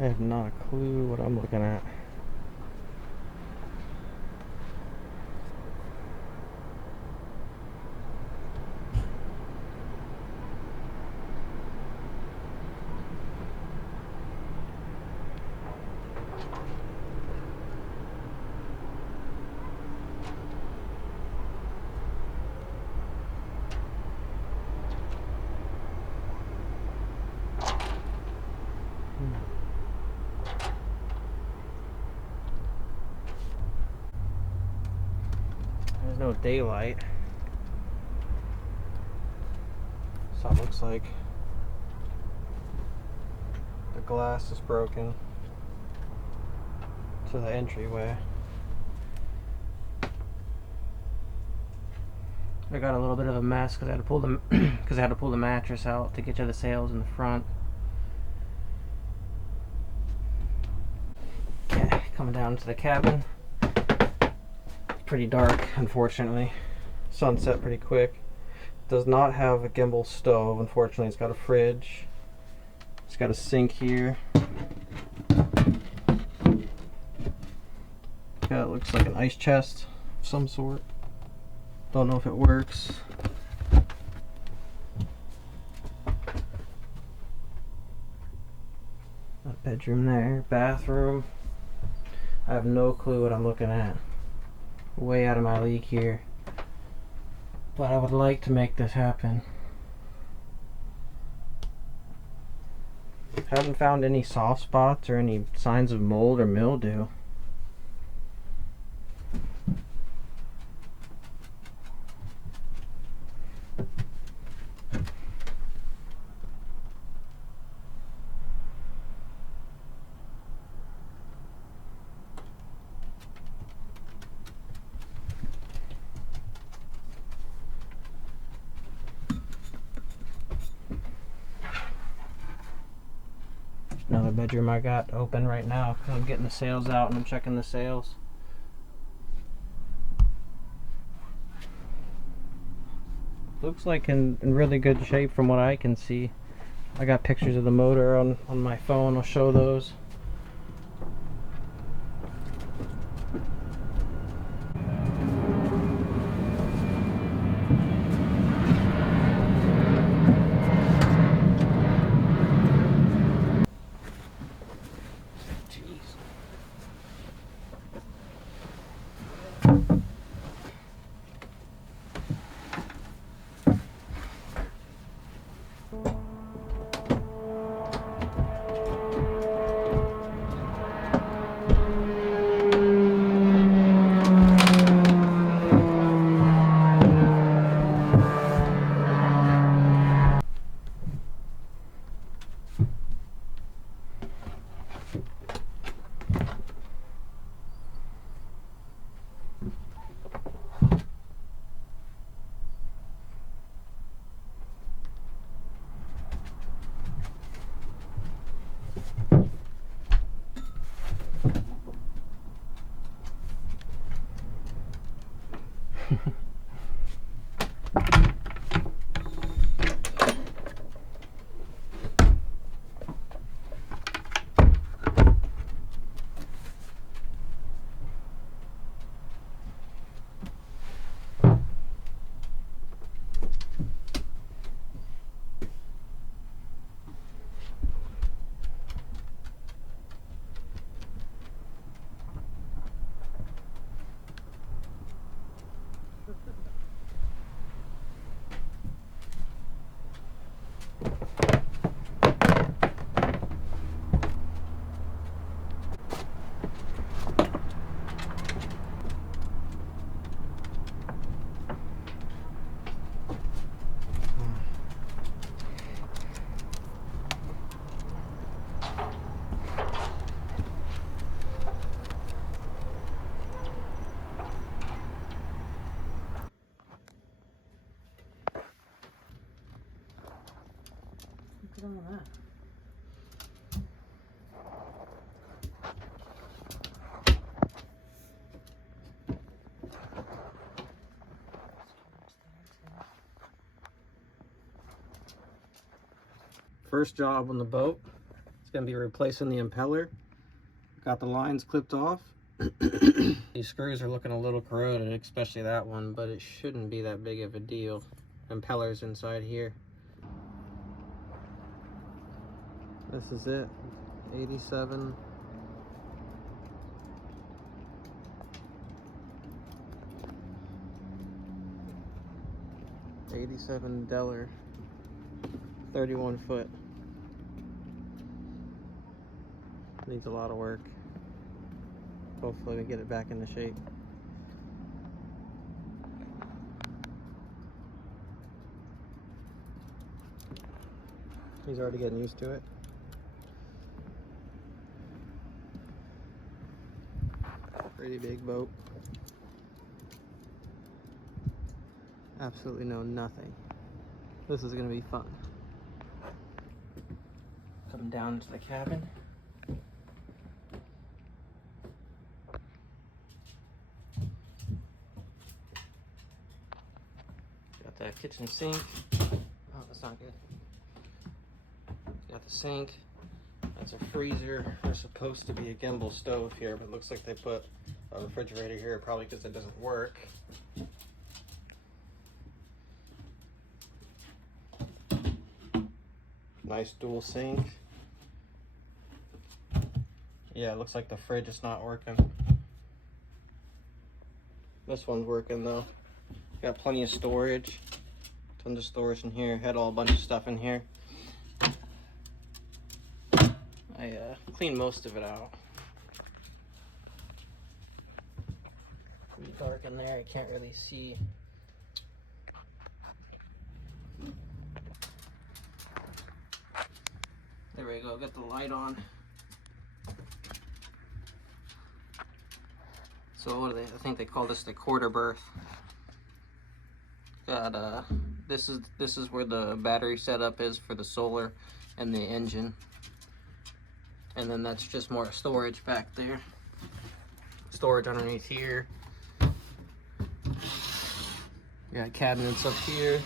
I have not a clue what I'm looking at. There's no daylight, so it looks like the glass is broken to the entryway. I got a little bit of a mess because I had to pull the mattress out to get to the sails in the front. Okay, coming down to the cabin. It's pretty dark, unfortunately. Sunset pretty quick. Does not have a gimbal stove, unfortunately. It's got a fridge. It's got a sink here. Got, it looks like an ice chest of some sort. Don't know if it works. A bedroom there, bathroom. I have no clue what I'm looking at. Way out of my league here. But I would like to make this happen. Haven't found any soft spots or any signs of mold or mildew. Another bedroom I got open right now because I'm getting the sails out and I'm checking the sails. Looks like in really good shape from what I can see. I got pictures of the motor on my phone. I'll show those. Look at all that. First job on the boat. It's gonna be replacing the impeller. Got the lines clipped off. These screws are looking a little corroded, especially that one, but it shouldn't be that big of a deal. Impeller's inside here. This is it. 87. Dehler, 31 foot. Needs a lot of work. Hopefully we get it back into shape. He's already getting used to it. Pretty big boat. Absolutely know nothing. This is gonna be fun. Come down to the cabin. Got that kitchen sink. Oh, that's not good. Got the sink. That's a freezer. There's supposed to be a gimbal stove here, but it looks like they put a refrigerator here, probably because it doesn't work. Nice dual sink. Yeah, it looks like the fridge is not working. This one's working though. Got plenty of storage. Tons of storage in here. Had a bunch of stuff in here. I cleaned most of it out. Pretty dark in there, I can't really see. There we go, got the light on. So what do they, I think they call this the quarter berth. Got this is where the battery setup is for the solar and the engine. And then that's just more storage back there. Storage underneath here. Got cabinets up here.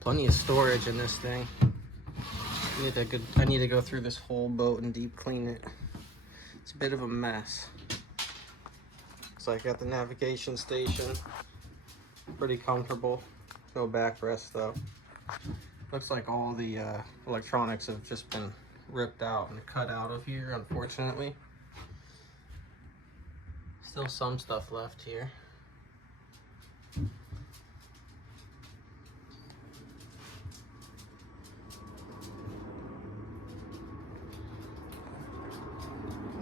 Plenty of storage in this thing. I need to go through this whole boat and deep clean it. It's a bit of a mess. So I got the navigation station. Pretty comfortable. No backrest though. Looks like all the electronics have just been ripped out and cut out of here, unfortunately. Still some stuff left here.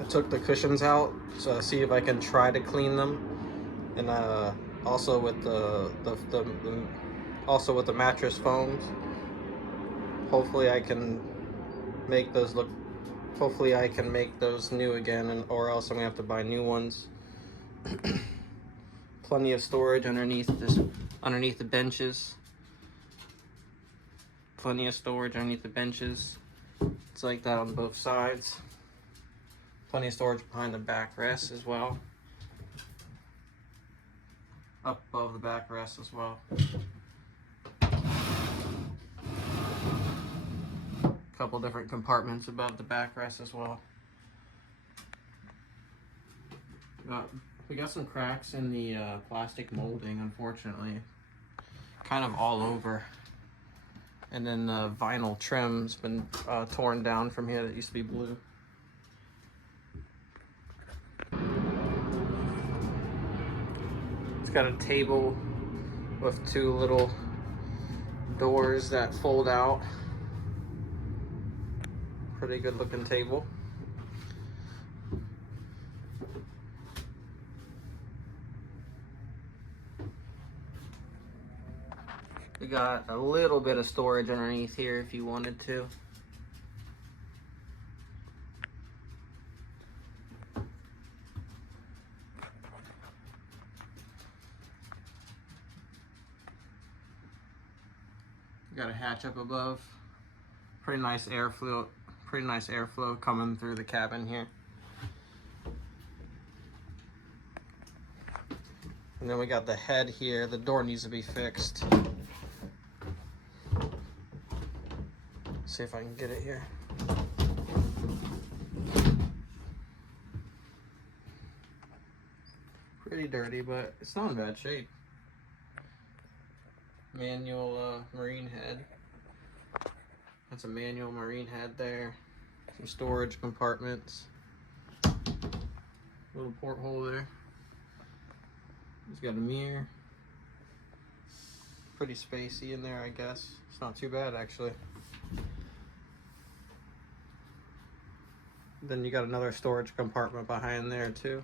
I took the cushions out to see if I can try to clean them, and also with the mattress foams. Hopefully I can make those look. Hopefully I can make those new again, or else I'm gonna have to buy new ones. Plenty of storage underneath the benches. Plenty of storage underneath the benches. It's like that on both sides. Plenty of storage behind the backrest as well. Up above the backrest as well. Couple different compartments above the backrest as well. We got some cracks in the plastic molding, unfortunately. Kind of all over. And then the vinyl trim's been torn down from here that used to be blue. It's got a table with two little doors that fold out. Pretty good looking table. We got a little bit of storage underneath here if you wanted to. Got a hatch up above. Pretty nice airflow coming through the cabin here. And then we got the head here. The door needs to be fixed. See if I can get it here. dirty, but it's not in bad shape. Manual marine head. That's a manual marine head there. Some storage compartments. Little porthole there. It's got a mirror. Pretty spacey in there, I guess. It's not too bad, actually. Then you got another storage compartment behind there, too.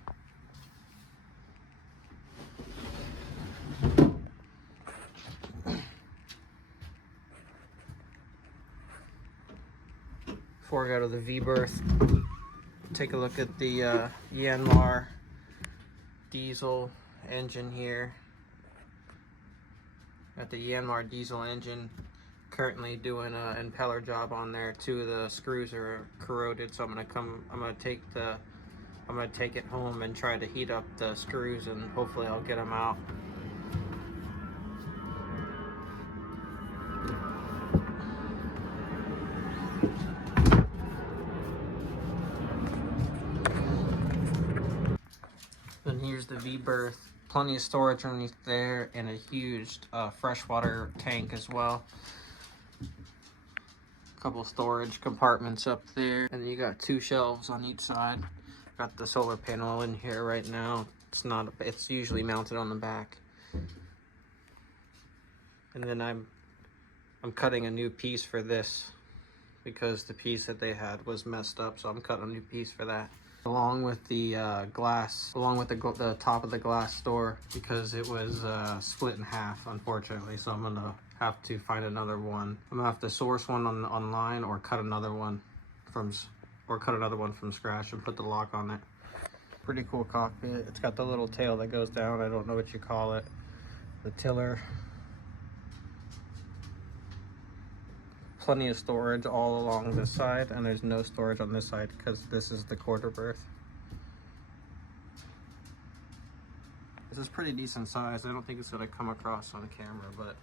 Before I go to the V-berth, take a look at the Yanmar diesel engine here. Got the Yanmar diesel engine, currently doing an impeller job on there. Two of the screws are corroded, so I'm gonna take it home and try to heat up the screws, and hopefully I'll get them out. Then here's the V-berth. Plenty of storage underneath there, and a huge freshwater tank as well. Couple storage compartments up there, and then you got 2 shelves on each side. Got the solar panel in here right now. It's usually mounted on the back. And then I'm cutting a new piece for this because the piece that they had was messed up, so I'm cutting a new piece for that. Along with the glass, along with the top of the glass door, because it was split in half, unfortunately. So I'm gonna have to find another one. I'm gonna have to source one online, or cut another one from scratch and put the lock on it. Pretty cool cockpit. It's got the little tail that goes down. I don't know what you call it. The tiller. Plenty of storage all along this side, and there's no storage on this side because this is the quarter berth. This is pretty decent size. I don't think it's gonna come across on camera, but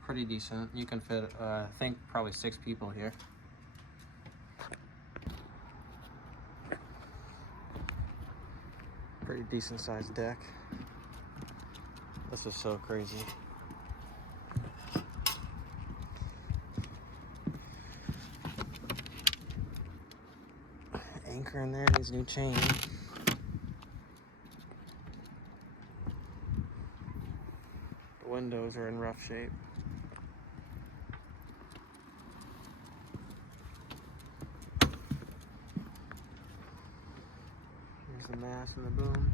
pretty decent. You can fit, I think, probably 6 people here. Pretty decent sized deck. This is so crazy. Anchor in there needs new chain. The windows are in rough shape. Here's the mast and the boom.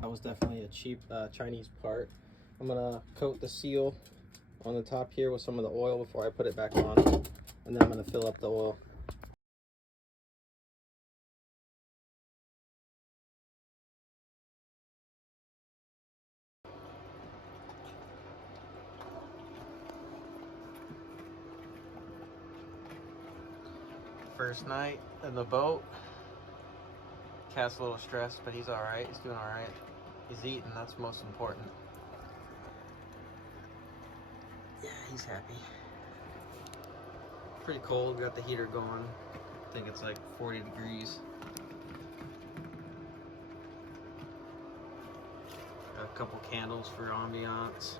That was definitely a cheap Chinese part. I'm gonna coat the seal on the top here with some of the oil before I put it back on, and then I'm gonna fill up the oil. first night in the boat. Cat's a little stressed, but he's alright. He's doing alright. He's eating, that's most important. Yeah, he's happy. Pretty cold, got the heater going. I think it's like 40 degrees. Got a couple candles for ambiance.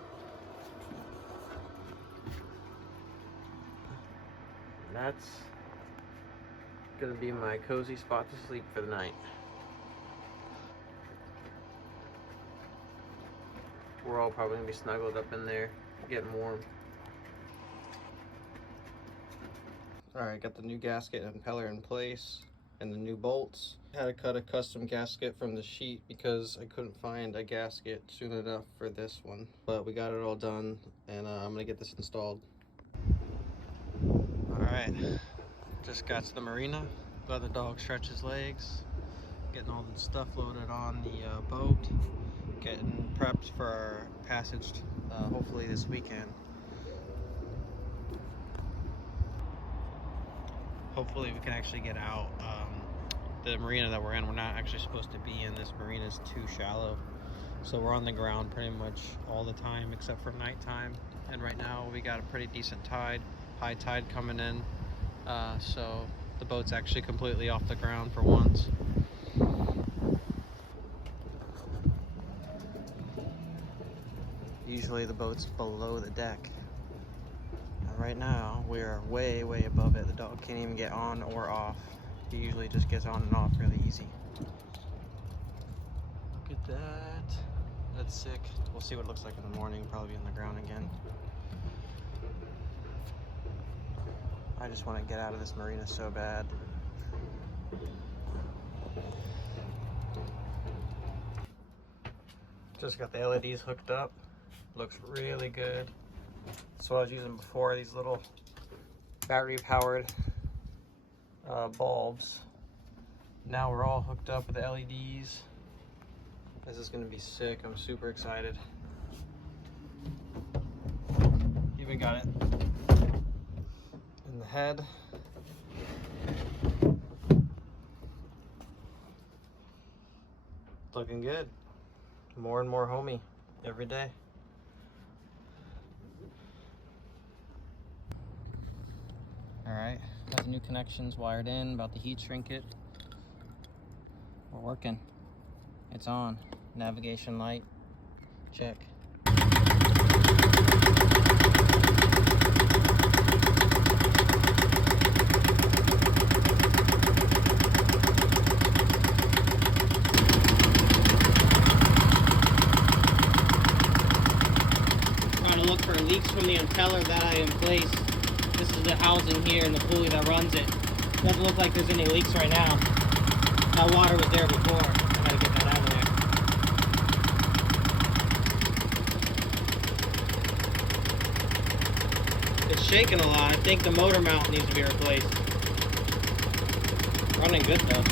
And that's gonna be my cozy spot to sleep for the night. We're all probably gonna be snuggled up in there, getting warm. Alright, got the new gasket and impeller in place and the new bolts. I had to cut a custom gasket from the sheet because I couldn't find a gasket soon enough for this one. But we got it all done, and I'm gonna get this installed. Alright, just got to the marina, let the dog stretch his legs, getting all the stuff loaded on the boat, getting prepped for our passage hopefully this weekend. Hopefully we can actually get out. The marina that we're in, we're not actually supposed to be in. This marina is too shallow. So we're on the ground pretty much all the time except for nighttime. And right now we got a pretty decent tide, high tide coming in. So the boat's actually completely off the ground for once. Usually the boat's below the deck. Right now, we're way, way above it. The dog can't even get on or off. He usually just gets on and off really easy. Look at that. That's sick. We'll see what it looks like in the morning. Probably be on the ground again. I just want to get out of this marina so bad. Just got the LEDs hooked up. Looks really good. That's what I was using before, these little battery powered bulbs. Now we're all hooked up with the LEDs. This is gonna be sick. I'm super excited. Even got it in the head. Looking good. More and more homey every day. Alright, got the new connections wired in, about to heat shrink it. We're working. It's on. Navigation light, check. Trying to look for leaks from the impeller that I in place. This is the housing here and the pulley that runs it. Doesn't look like there's any leaks right now. That water was there before. I gotta get that out of there. It's shaking a lot. I think the motor mount needs to be replaced. Running good though.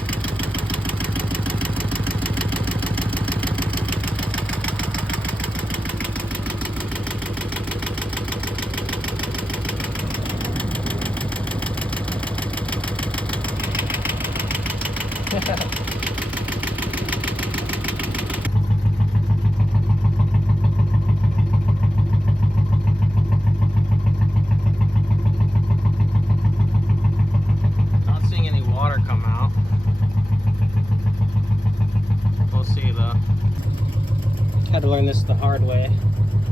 Not seeing any water come out. We'll see though. Had to learn this the hard way.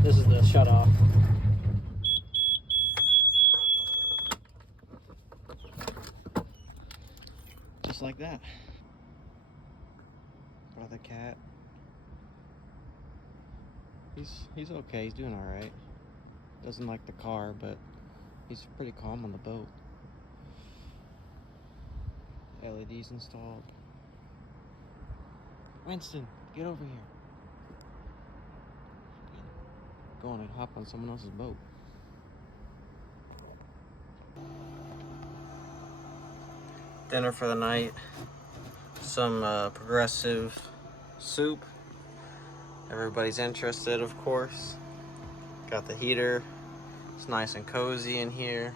This is the shut off. Just like that. Brother cat. He's okay. He's doing all right. Doesn't like the car, but he's pretty calm on the boat. LEDs installed. Winston, get over here. Going to hop on someone else's boat. Dinner for the night. Some progressive soup. Everybody's interested, of course. Got the heater. It's nice and cozy in here.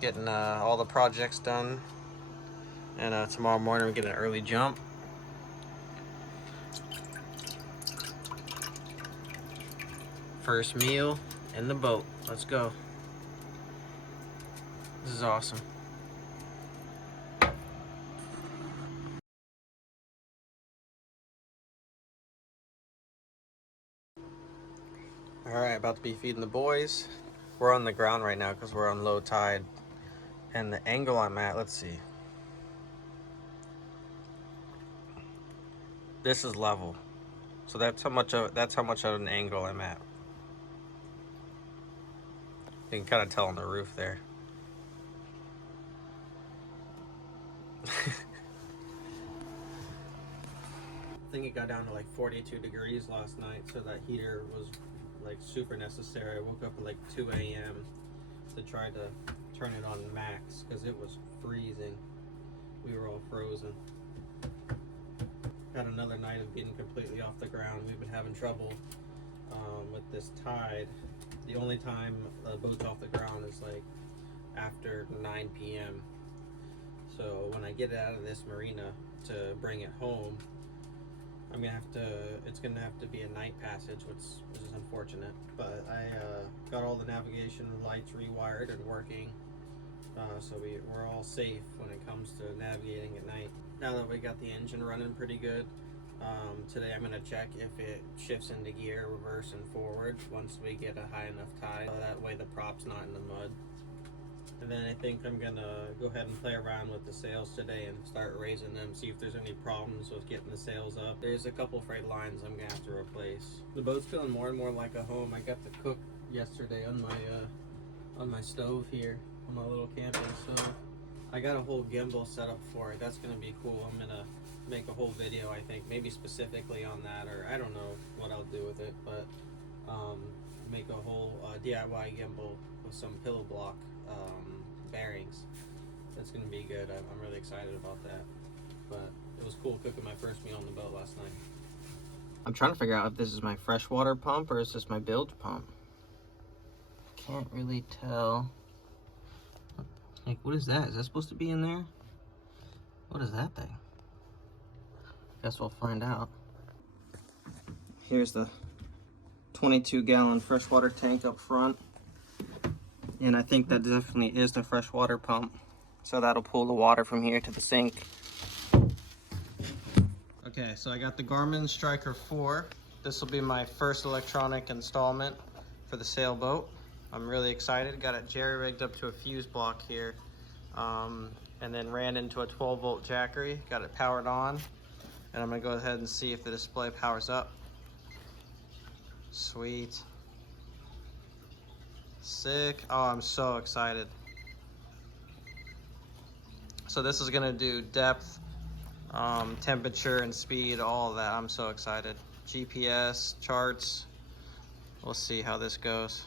getting all the projects done, and tomorrow morning we get an early jump. First meal in the boat. Let's go. This is awesome. All right, about to be feeding the boys. We're on the ground right now because we're on low tide, and the angle I'm at, let's see. This is level, so that's how much of an angle I'm at. You can kind of tell on the roof there. I think it got down to like 42 degrees last night, so that heater was like super necessary. I woke up at like 2 a.m. to try to turn it on max because it was freezing. We were all frozen. Had another night of being completely off the ground. We've been having trouble with this tide. The only time a boat's off the ground is like after 9 p.m. So when I get it out of this marina to bring it home, it's gonna have to be a night passage, which is unfortunate. But I got all the navigation lights rewired and working, so we're all safe when it comes to navigating at night. Now that we got the engine running pretty good, today I'm gonna check if it shifts into gear, reverse and forward once we get a high enough tide. That way the prop's not in the mud. And then I think I'm gonna go ahead and play around with the sails today and start raising them, see if there's any problems with getting the sails up. There's a couple freight lines I'm gonna have to replace. The boat's feeling more and more like a home. I got to cook yesterday on my stove here, on my little camping stove. I got a whole gimbal set up for it. That's gonna be cool. I'm gonna make a whole video, I think, maybe specifically on that, or I don't know what I'll do with it, but make a whole DIY gimbal with some pillow block bearings. That's gonna be good. I'm really excited about that. But it was cool cooking my first meal on the boat last night. I'm trying to figure out if this is my freshwater pump or is this my bilge pump. Can't really tell. Like, what is that? Is that supposed to be in there? What is that thing? Guess we'll find out. Here's the 22-gallon freshwater tank up front. And I think that definitely is the freshwater pump. So that'll pull the water from here to the sink. Okay, so I got the Garmin Striker 4. This will be my first electronic installment for the sailboat. I'm really excited. Got it jerry-rigged up to a fuse block here. And then ran into a 12-volt jackery. Got it powered on. And I'm gonna go ahead and see if the display powers up. Sweet. Sick. Oh, I'm so excited. So this is gonna do depth, temperature and speed, all of that. I'm so excited. GPS, charts. We'll see how this goes.